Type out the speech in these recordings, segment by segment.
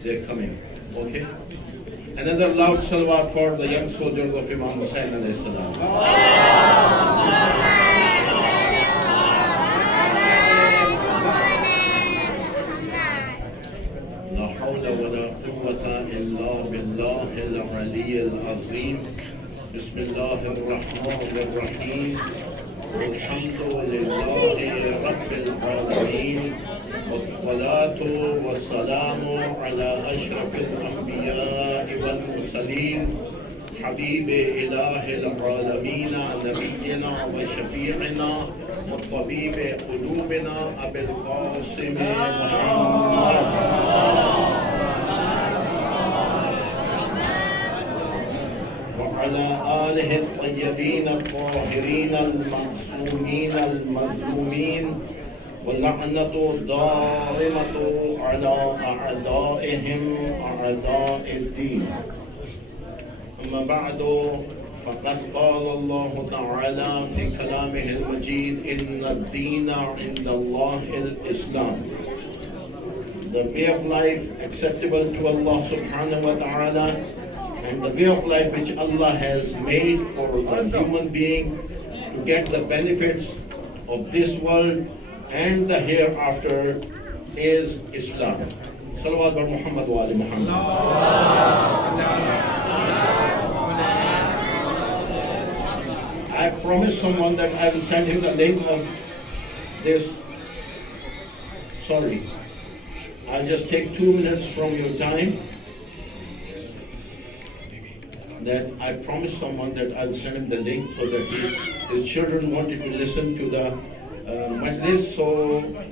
They're coming. Okay? Another loud salawat for the young soldiers of Imam Hussain alayhi salam. لا حول ولا قوة إلا بالله العلي العظيم. بسم الله الرحمن الرحيم. الحمد لله رب العالمين، والصلاة والسلام على أشرف الأنبياء والمرسلين، حبيب إله العالمين، نبينا وشفيعنا وطبيب قلوبنا أبي القاسم محمد وعلى آله الطيبين الطاهرين المعصومين المظلومين، واللعنة الدائمة على أعدائهم أعداء الدين. أما بعد، فقد قال الله تعالى في كلامه المجيد: إن الدين عند الله الإسلام. The way of life acceptable to Allah subhanahu wa ta'ala, and the way of life which Allah has made for the human being to get the benefits of this world and the hereafter, is Islam. Salawat bar Muhammad wa ali Muhammad. I promised someone that I will send him the link of this. Sorry, I'll just take 2 minutes from your time. That I promised someone that I'll send him the link so that his children wanted to listen to the majlis. So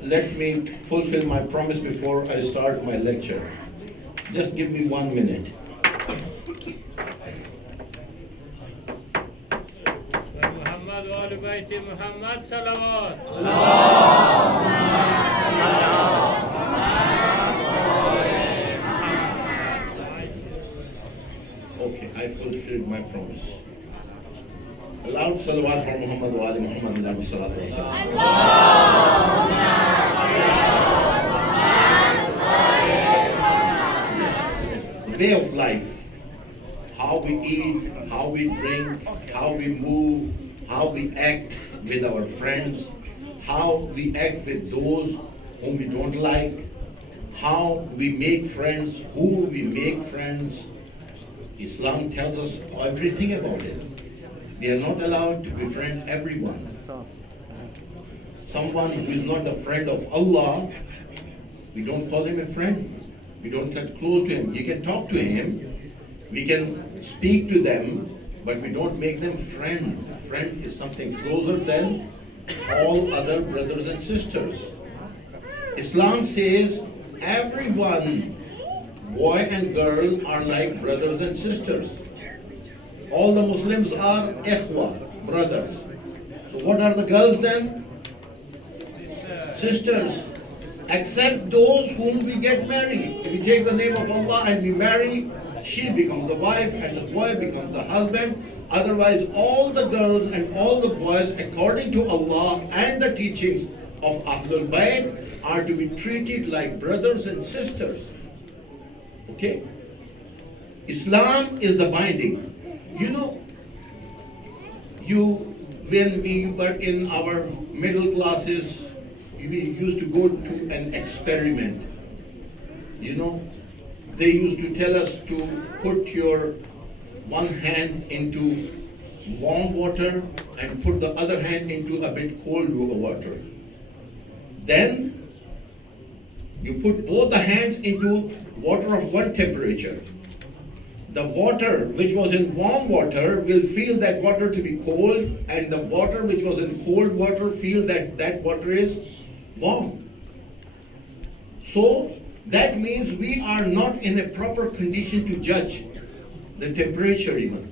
let me fulfill my promise before I start my lecture. Just give me 1 minute. محمد و آل بیت محمد صلوات. Okay, I fulfilled my promise. A loud salawat for Muhammad wa ali Muhammad alayhi salatu wa salam. Way of life, how we eat, how we drink, how we move, how we act with our friends, how we act with those whom we don't like, how we make friends, who we make friends. Islam tells us everything about it. We are not allowed to befriend everyone. Someone who is not a friend of Allah, we don't call him a friend. We don't get close to him. You can talk to him, we can speak to them, but we don't make them friend. Friend is something closer than all other brothers and sisters. Islam says everyone, boy and girl, are like brothers and sisters. All the Muslims are ikhwa, brothers. So what are the girls then? Sisters. Except those whom we get married. If we take the name of Allah and we marry, she becomes the wife and the boy becomes the husband. Otherwise, all the girls and all the boys, according to Allah and the teachings of Ahlul Bayt, are to be treated like brothers and sisters. Okay? Islam is the binding. You know, when we were in our middle classes, we used to go to an experiment. You know, they used to tell us to put your one hand into warm water and put the other hand into a bit cold water. Then you put both the hands into water of one temperature. The water which was in warm water will feel that water to be cold, and the water which was in cold water feel that that water is warm. So that means we are not in a proper condition to judge the temperature even.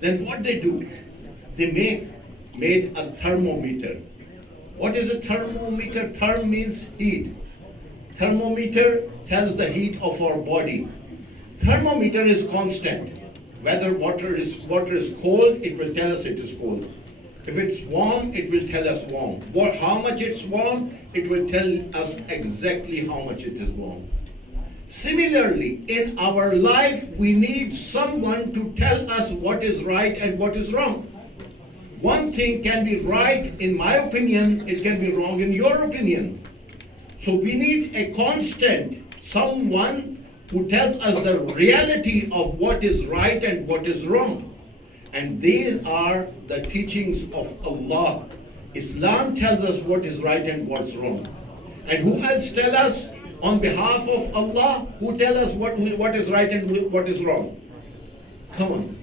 Then what they do? They made a thermometer. What is a thermometer? Therm means heat. Thermometer tells the heat of our body. Thermometer is constant. Whether water is cold, it will tell us it is cold. If it's warm, it will tell us warm. How much it's warm, it will tell us exactly how much it is warm. Similarly, in our life, we need someone to tell us what is right and what is wrong. One thing can be right in my opinion, it can be wrong in your opinion. So we need a constant, someone who tells us the reality of what is right and what is wrong. And these are the teachings of Allah. Islam tells us what is right and what's wrong. And who else tell us on behalf of Allah? Who tell us what is right and what is wrong? Come on.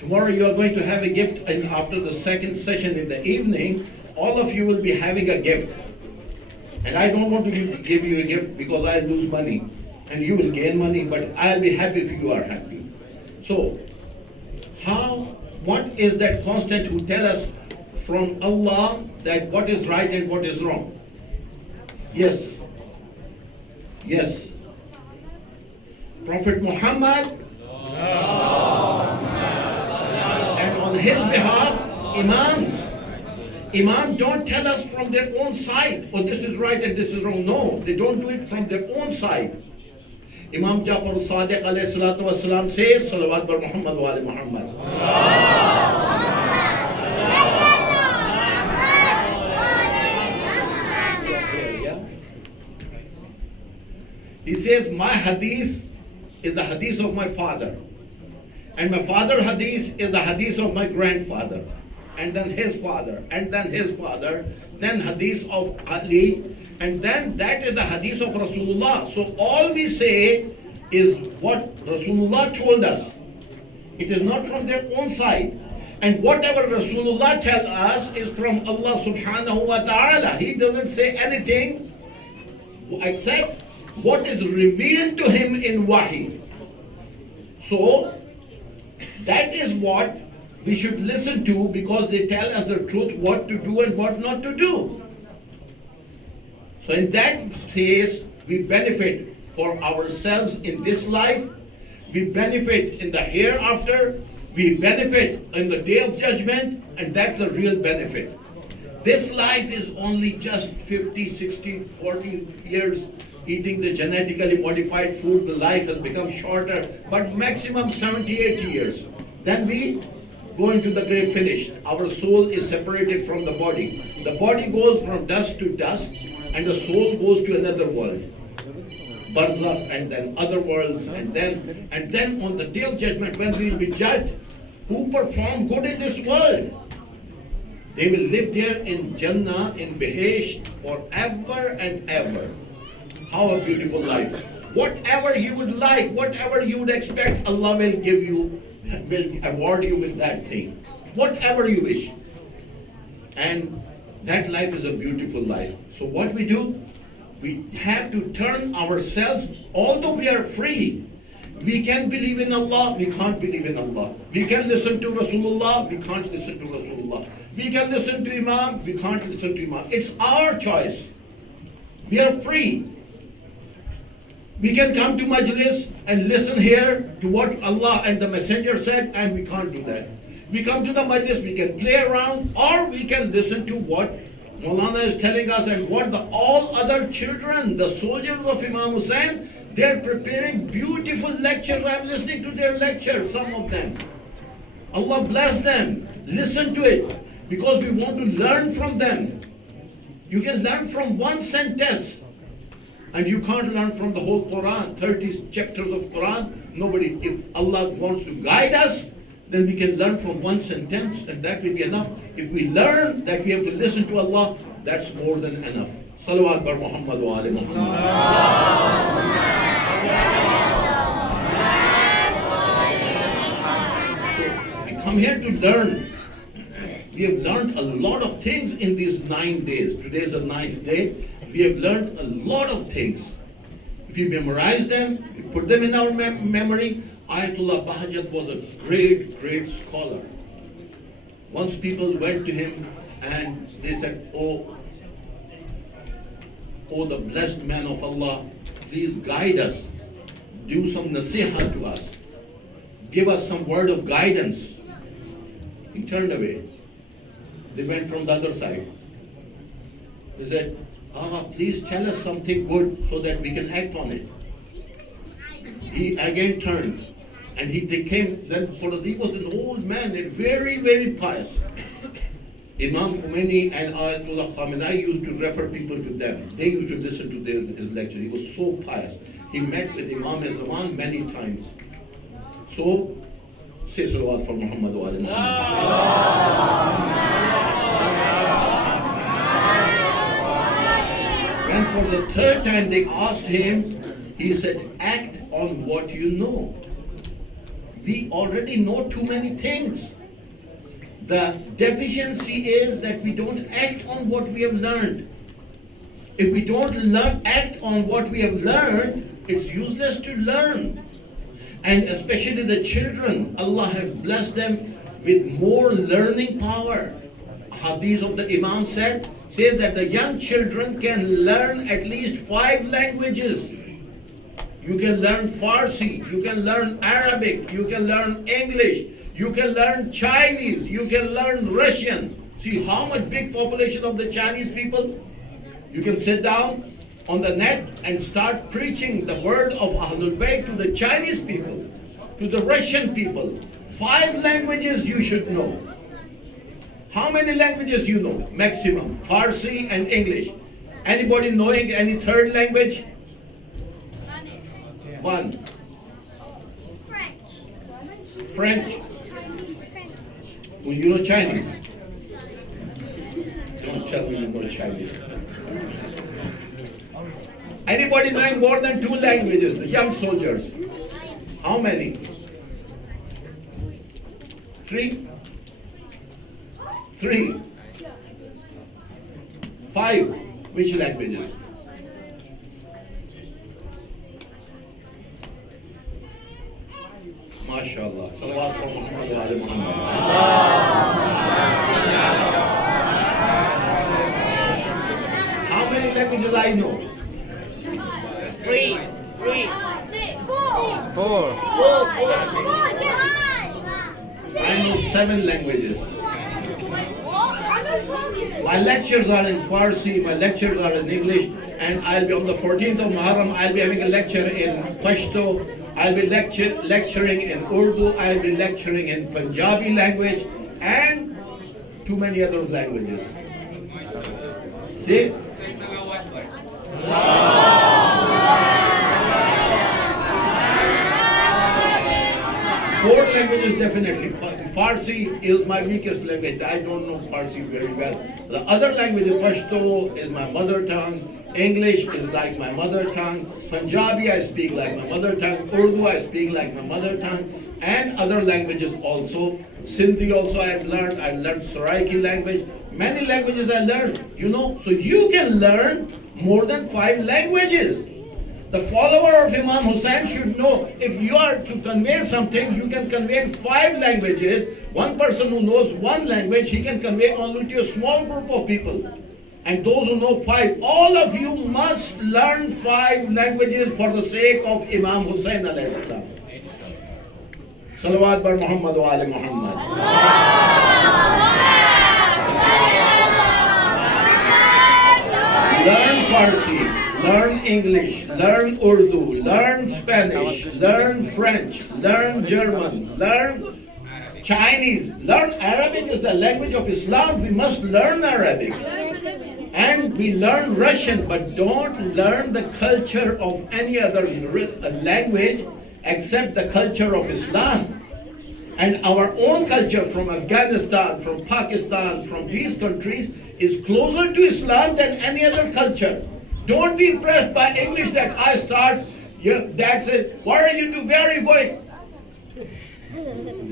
Tomorrow you are going to have a gift, and after the second session in the evening, all of you will be having a gift. And I don't want to give you a gift because I lose money and you will gain money, but I'll be happy if you are happy. So, what is that constant who tell us from Allah that what is right and what is wrong? Yes. Yes. Prophet Muhammad, and on his behalf, Imams. Imam don't tell us from their own side, oh this is right and this is wrong. No, they don't do it from their own side. Imam Jafar al-Sadiq alayhi salatu wasalam says, Salawat bar Muhammad wa ali Muhammad. He says, my hadith is the hadith of my father. And my father's hadith is the hadith of my grandfather. And then his father, and then his father, then hadith of Ali, and then that is the hadith of Rasulullah. So all we say is what Rasulullah told us. It is not from their own side. And whatever Rasulullah tells us is from Allah subhanahu wa ta'ala. He doesn't say anything except what is revealed to him in wahi. So that is what we should listen to, because they tell us the truth, what to do and what not to do. So in that case, we benefit for ourselves in this life, we benefit in the hereafter, we benefit in the day of judgment, and that's the real benefit. This life is only just 50, 60, 40 years eating the genetically modified food. The life has become shorter, but maximum 70, 80 years. Then we go into the grave finished. Our soul is separated from the body. The body goes from dust to dust, and the soul goes to another world. Barzakh, and then other worlds, and then on the day of judgment, when we will be judged, who performed good in this world? They will live there in Jannah, in Behesht, forever and ever. How a beautiful life. Whatever you would like, whatever you would expect, Allah will give you, will award you with that thing. Whatever you wish. And that life is a beautiful life. So what we do? We have to turn ourselves, although we are free, we can believe in Allah, we can't believe in Allah. We can listen to Rasulullah, we can't listen to Rasulullah. We can listen to Imam, we can't listen to Imam. It's our choice. We are free. We can come to Majlis and listen here to what Allah and the Messenger said, and we can't do that. We come to the Majlis, we can play around, or we can listen to what Moulana is telling us and what all other children, the soldiers of Imam Hussain, they're preparing beautiful lectures. I'm listening to their lectures, some of them. Allah bless them. Listen to it, because we want to learn from them. You can learn from one sentence, and you can't learn from the whole Quran, 30 chapters of Quran. Nobody, if Allah wants to guide us, then we can learn from one sentence, and that will be enough. If we learn that we have to listen to Allah, that's more than enough. Salawat bar Muhammad wa ali Muhammad. So, we come here to learn. We have learned a lot of things in these 9 days. Today is the 9th day. We have learned a lot of things. If you memorize them, you put them in our memory. Ayatollah Bahajat was a great, great scholar. Once people went to him and they said, oh, the blessed man of Allah, please guide us. Do some nasiha to us. Give us some word of guidance. He turned away. They went from the other side. They said, Please tell us something good so that we can act on it. He again turned, and he became, he was an old man and very, very pious. Imam Khomeini and Ayatollah Khamenei used to refer people to them. They used to listen to his lecture. He was so pious. He met with Imam Zaman many times. So, say salawat for Muhammad wa ali Muhammad. And for the third time they asked him, he said, act on what you know. We already know too many things. The deficiency is that we don't act on what we have learned. If we don't act on what we have learned, it's useless to learn. And especially the children, Allah has blessed them with more learning power. Hadith of the Imam says that the young children can learn at least 5 languages. You can learn Farsi, you can learn Arabic, you can learn English, you can learn Chinese, you can learn Russian. See how much big population of the Chinese people? You can sit down on the net and start preaching the word of Ahlul Bayt to the Chinese people, to the Russian people. 5 languages you should know. How many languages you know? Maximum. Farsi and English. Anybody knowing any third language? 1. French. Well, you know Chinese? Don't tell me you know Chinese. Anybody knowing more than 2 languages? The young soldiers. How many? 3? 3. 5. Which languages? MashaAllah. Salawat for Muhammad wa ali Muhammad. How many languages I know? 3. 4. I know 7 languages. My lectures are in Farsi, my lectures are in English, and I'll be on the 14th of محرم, I'll be having a lecture in Pashto, I'll be lecturing in Urdu, I'll be lecturing in Punjabi language, and too many other languages. See? 4 languages definitely. Farsi is my weakest language. I don't know Farsi very well. The other languages, Pashto is my mother tongue. English is like my mother tongue. Punjabi I speak like my mother tongue. Urdu I speak like my mother tongue. And other languages also. Sindhi also I've learned. I've learned Saraiki language. Many languages I learned, you know. So you can learn more than 5 languages. The follower of Imam Hussein should know if you are to convey something, you can convey in 5 languages. One person who knows 1 language, he can convey only to a small group of people. And those who know 5, all of you must learn 5 languages for the sake of Imam Hussein alayhi salam. Salawat bar Muhammad wa ali Muhammad. Learn Farsi. Learn English, learn Urdu, learn Spanish, learn French, learn German, learn Chinese, learn Arabic is the language of Islam. We must learn Arabic. And we learn Russian, but don't learn the culture of any other language except the culture of Islam. And our own culture from Afghanistan, from Pakistan, from these countries is closer to Islam than any other culture. Don't be impressed by English that I start, that says, what are you doing? Where are you going?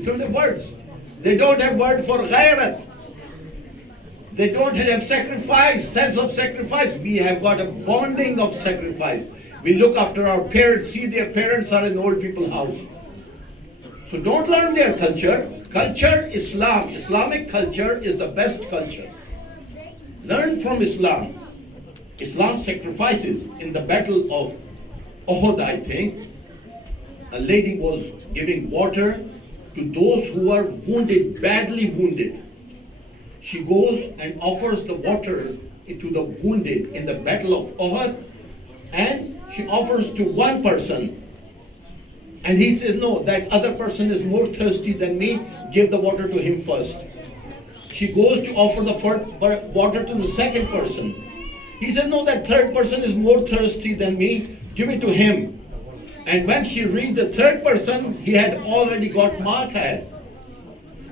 From the words. They don't have word for ghairat. They don't have sacrifice, sense of sacrifice. We have got a bonding of sacrifice. We look after our parents, see their parents are in old people's house. So don't learn their culture. Culture, Islam. Islamic culture is the best culture. Learn from Islam. Islam sacrifices. In the battle of Uhud, I think, a lady was giving water to those who are wounded, badly wounded. She goes and offers the water to the wounded in the battle of Uhud, and she offers to one person. And he says, no, that other person is more thirsty than me, give the water to him first. She goes to offer the water to the second person. He said, no, that third person is more thirsty than me, give it to him. And when she reached the third person, he had already got martyred.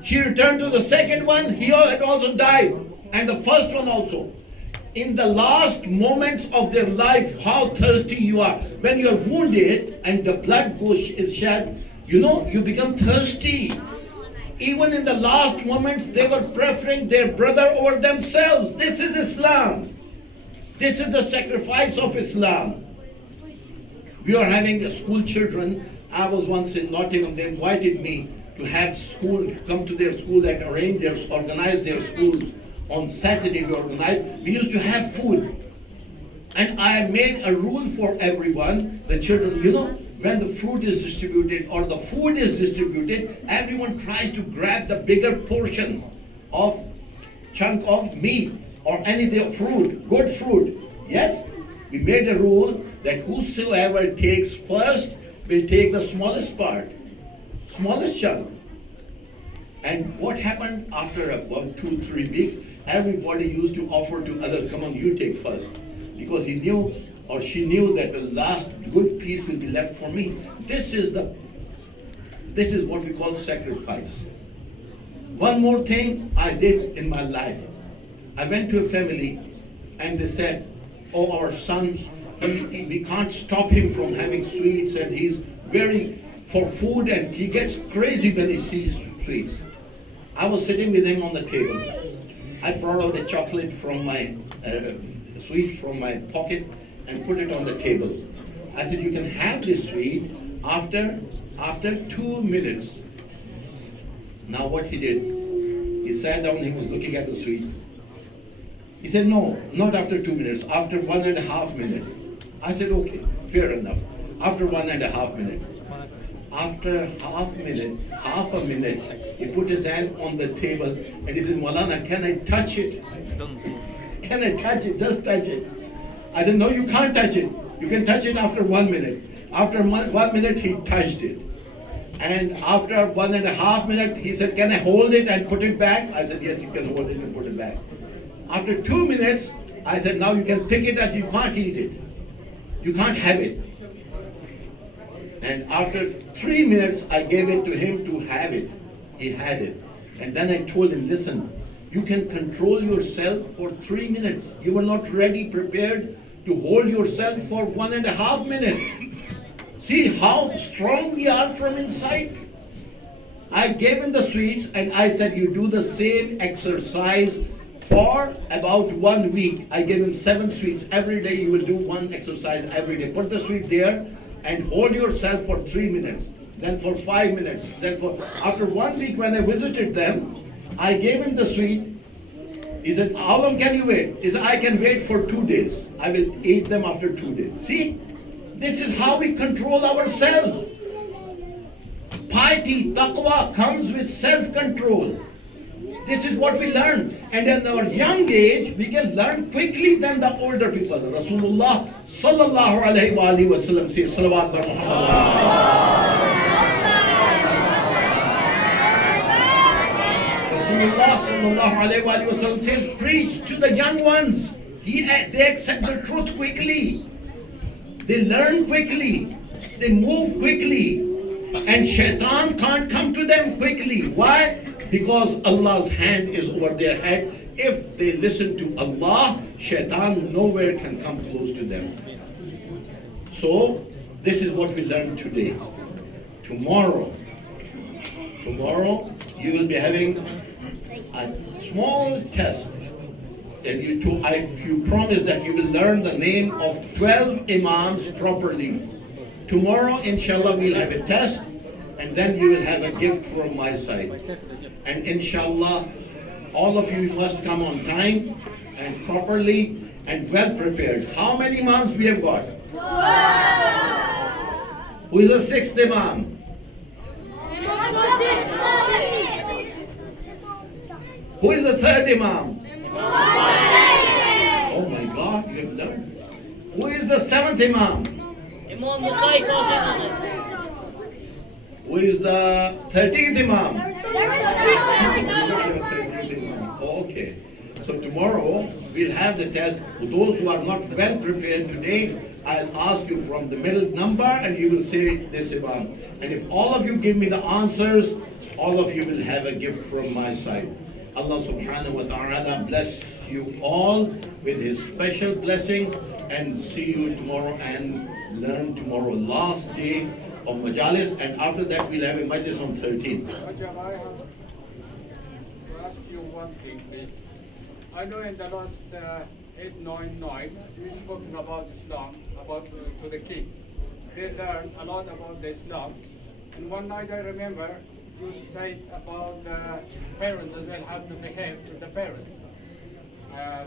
She returned to the second one, he had also died, and the first one also. In the last moments of their life, how thirsty you are. When you are wounded and the blood is shed, you become thirsty. Even in the last moments, they were preferring their brother over themselves. This is Islam. This is the sacrifice of Islam. We are having school children. I was once in Nottingham. They invited me to have school, come to their school and organize their school. On Saturday we used to have food. And I made a rule for everyone, the children, when the fruit is distributed or the food is distributed, everyone tries to grab the bigger portion of chunk of meat or any fruit, good fruit. Yes, we made a rule that whosoever takes first will take the smallest part, smallest chunk. And what happened after about 2-3 weeks? Everybody used to offer to others, come on, you take first. Because he knew or she knew that the last good piece will be left for me. This is what we call sacrifice. One more thing I did in my life. I went to a family and they said, oh, our son, we can't stop him from having sweets, and he's very for food and he gets crazy when he sees sweets. I was sitting with him on the table. I brought out a chocolate from my sweet from my pocket and put it on the table. I said, you can have this sweet after 2 minutes. Now what he did, he sat down, he was looking at the sweet. He said, no, not after 2 minutes, after 1.5 minutes. I said, okay, fair enough. After 1.5 minutes. After half a minute, he put his hand on the table and he said, Maulana, can I touch it? Can I touch it? Just touch it. I said, no, you can't touch it. You can touch it after 1 minute. After 1 minute, he touched it. And after 1.5 minutes, he said, can I hold it and put it back? I said, yes, you can hold it and put it back. After 2 minutes, I said, now you can pick it and you can't eat it. You can't have it. And after 3 minutes, I gave it to him to have it. He had it. And then I told him, listen, you can control yourself for 3 minutes. You were not ready, prepared to hold yourself for 1.5 minutes. See how strong we are from inside? I gave him the sweets and I said, you do the same exercise for about 1 week. I gave him 7 sweets. Every day you will do one exercise every day. Put the sweet there and hold yourself for 3 minutes, then for 5 minutes, then after 1 week when I visited them, I gave him the sweet. He said, how long can you wait? He said, I can wait for 2 days. I will eat them after 2 days. See, this is how we control ourselves. Piety, taqwa comes with self-control. This is what we learn. And at our young age, we can learn quickly than the older people. Rasulullah sallallahu alayhi wa alihi wa sallam says, salawat bar Muhammad. Rasulullah sallallahu alayhi wa alihi wa sallam says, preach to the young ones. They accept the truth quickly. They learn quickly. They move quickly. And shaitan can't come to them quickly. Why? Because Allah's hand is over their head. If they listen to Allah, shaitan nowhere can come close to them. So, this is what we learned today. Tomorrow, you will be having a small test. And you promise that you will learn the name of 12 imams properly. Tomorrow, inshallah, we'll have a test. And then you will have a gift from my side. And inshallah, all of you must come on time and properly and well prepared. How many imams we have got? Who is the 6th imam? Who is the 3rd imam? Allah, you have learned. Who is the seventh Imam? امام مصطفى. Who is the 13th Imam? Okay. So tomorrow we'll have the test. For those who are not well prepared today, I'll ask you from the middle number and you will say this Imam. And if all of you give me the answers, all of you will have a gift from my side. Allah subhanahu wa ta'ala bless you all with his special blessings, and see you tomorrow and learn tomorrow, last day of Majalis, and after that we'll have a Majlis on 13th. Ajahn, I have to ask you one thing, please. I know in the last 8-9 nights, we spoken about Islam, about to the kids. They learn a lot about the Islam. And one night I remember you said about the parents as well, how to behave with the parents.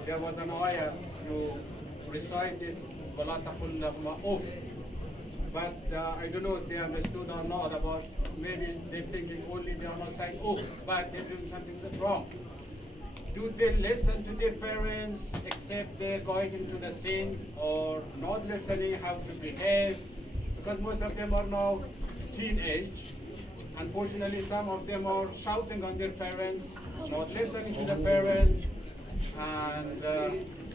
There was an ayah you recited, وَلَا تَقُلْ لَهُمَا أُفٍّ. But I don't know if they understood or not about, maybe they thinking only they are not saying oof, but they're doing something that's wrong. Do they listen to their parents except they're going into the sin, or not listening how to behave? Because most of them are now teenage. Unfortunately, some of them are shouting on their parents, not listening to the parents, and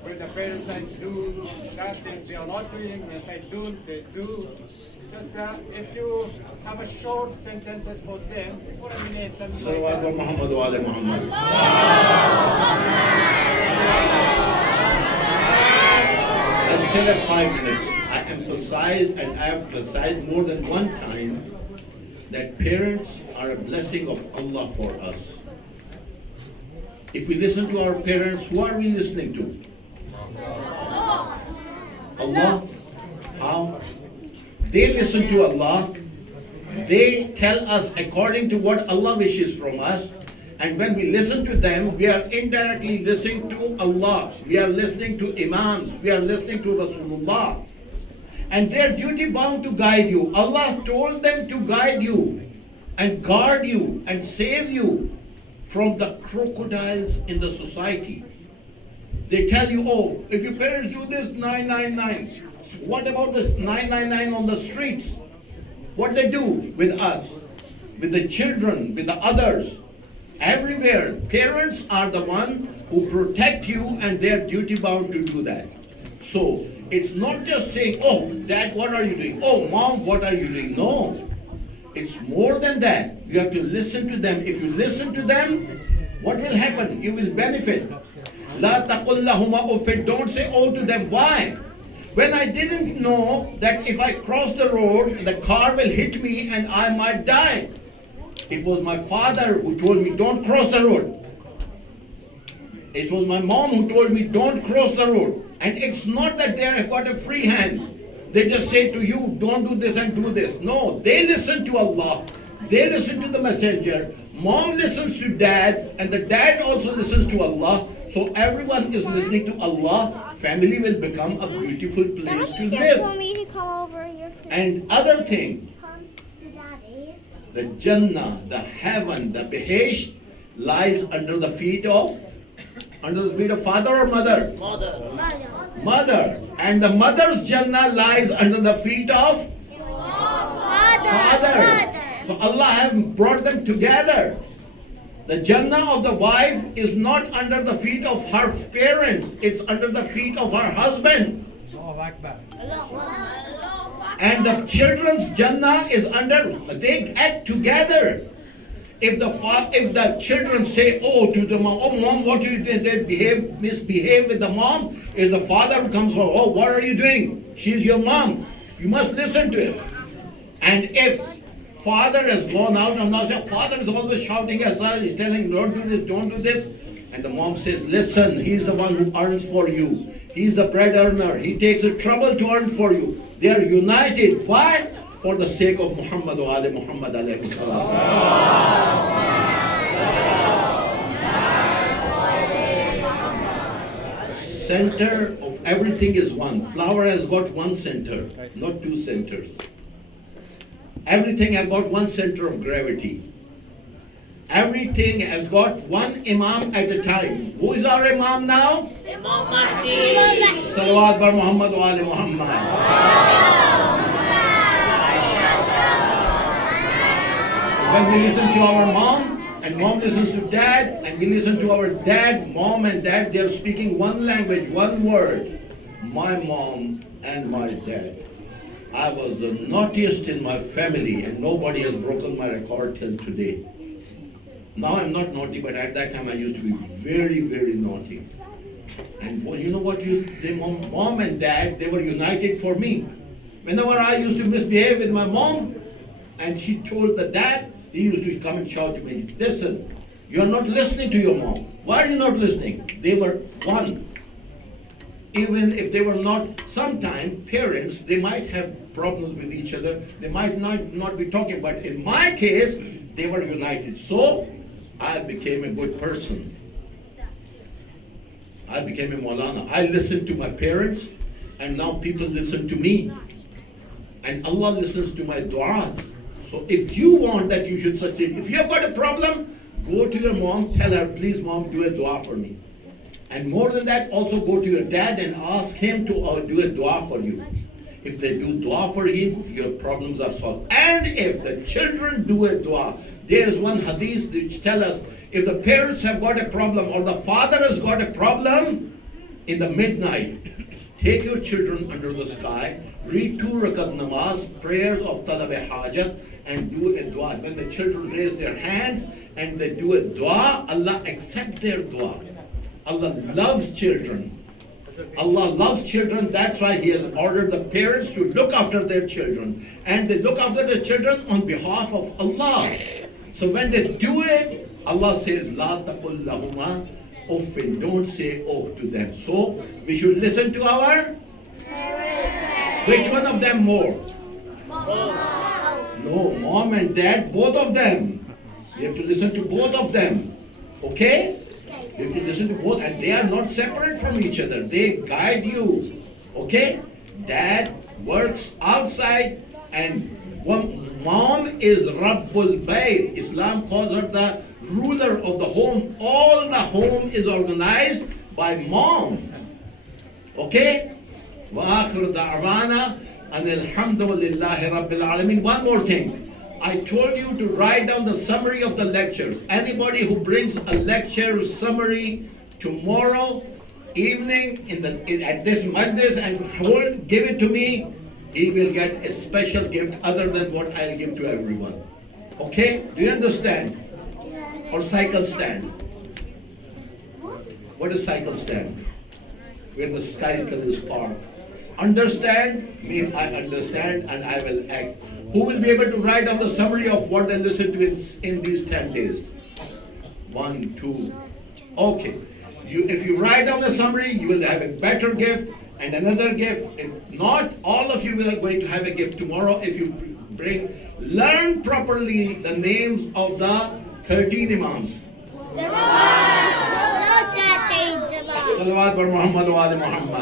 when the parents say do that thing, they are not doing. When they say do, they do. Just if you have a short sentence for them, for a minute, something like that. Muhammad wa ali Muhammad. Let's still at 5 minutes. I emphasize, and I emphasized more than one time, that parents are a blessing of Allah for us. If we listen to our parents, who are we listening to? Allah. How? They listen to Allah. They tell us according to what Allah wishes from us. And when we listen to them, we are indirectly listening to Allah. We are listening to Imams. We are listening to Rasulullah. And they're duty bound to guide you. Allah told them to guide you and guard you and save you from the crocodiles in the society. They tell you, oh, if your parents do this, 999. What about this 999 on the streets? What they do with us, with the children, with the others, everywhere. Parents are the one who protect you, and they're duty bound to do that. So it's not just saying, oh, Dad, what are you doing? Oh, Mom, what are you doing? No. It's more than that. You have to listen to them. If you listen to them, what will happen? You will benefit. La taqul lahuma uffin. Don't say oh to them. Why? When I didn't know that if I cross the road, the car will hit me and I might die. It was my father who told me, don't cross the road. It was my mom who told me, don't cross the road. And it's not that they have got a free hand. They just say to you, don't do this and do this. No, they listen to Allah. They listen to the messenger. Mom listens to dad, and the dad also listens to Allah. So everyone is listening to Allah. Family will become a beautiful place to live. And other thing, the Jannah, the heaven, the Behesht lies under the feet of father or mother? Mother. And the mother's Jannah lies under the feet of father. So Allah has brought them together. The Jannah of the wife is not under the feet of her parents. It's under the feet of her husband. And the children's Jannah is under, they act together. If the children say, oh, to the mom, oh, mom, what you did? They misbehave with the mom. Is the father who comes home, oh, what are you doing? She's your mom. You must listen to him. And if father has gone out and now says, father is always shouting at us, he's telling, don't do this, don't do this. And the mom says, listen, he's the one who earns for you. He's the bread earner. He takes the trouble to earn for you. They are united. Why? For the sake of Muhammad wa ali Muhammad alayhi salam. Center of everything is one. Flower has got one center, not two centers. Everything has got one center of gravity. Everything has got one Imam at a time. Who is our Imam now? Imam Mahdi. Salawat bar Muhammad wa ali Muhammad. When we listen to our mom, and mom listens to dad, and we listen to our dad, mom and dad, they are speaking one language, one word. My mom and my dad. I was the naughtiest in my family, and nobody has broken my record till today. Now I'm not naughty, but at that time I used to be very, very naughty. And well, you know what? Mom and dad, they were united for me. Whenever I used to misbehave with my mom, and she told the dad, he used to come and shout to me, listen, you're not listening to your mom. Why are you not listening? They were one. Even if they were not, sometimes parents, they might have problems with each other. They might not be talking, but in my case, they were united. So, I became a good person. I became a Maulana. I listened to my parents, and now people listen to me. And Allah listens to my du'as. So if you want that you should succeed, if you have got a problem, go to your mom, tell her, please mom, do a dua for me. And more than that, also go to your dad and ask him to do a dua for you. If they do dua for him, your problems are solved. And if the children do a dua, there is one hadith which tells us, if the parents have got a problem or the father has got a problem, in the midnight, take your children under the sky, read 2 rakat namaz, prayers of talab-e hajat, and do a dua. When the children raise their hands and they do a dua, Allah accepts their dua. Allah loves children. Allah loves children, that's why He has ordered the parents to look after their children. And they look after their children on behalf of Allah. So when they do it, Allah says, La taqul lahuma uffin, don't say oh to them. So we should listen to our parents. Which one of them more? No, mom and dad, both of them. You have to listen to both of them. Okay? You have to listen to both, and they are not separate from each other. They guide you. Okay? Dad works outside, and mom is Rabbul Bayt. Islam calls her the ruler of the home. All the home is organized by mom. Okay? Wa akhir da'wana anil hamdulillahi rabbil alamin. One more thing. I told you to write down the summary of the lectures. Anybody who brings a lecture summary tomorrow evening at this majlis and give it to me, he will get a special gift other than what I'll give to everyone. Okay? Do you understand? Or cycle stand? What is cycle stand? Where the cycle is parked. Understand means I understand and I will act. Who will be able to write down the summary of what they listen to in these 10 days? 1, 2. Okay. If you write down the summary, you will have a better gift and another gift. If not, all of you are going to have a gift tomorrow if you learn properly the names of the 13 Imams. Salawat bar Muhammad wa ali Muhammad.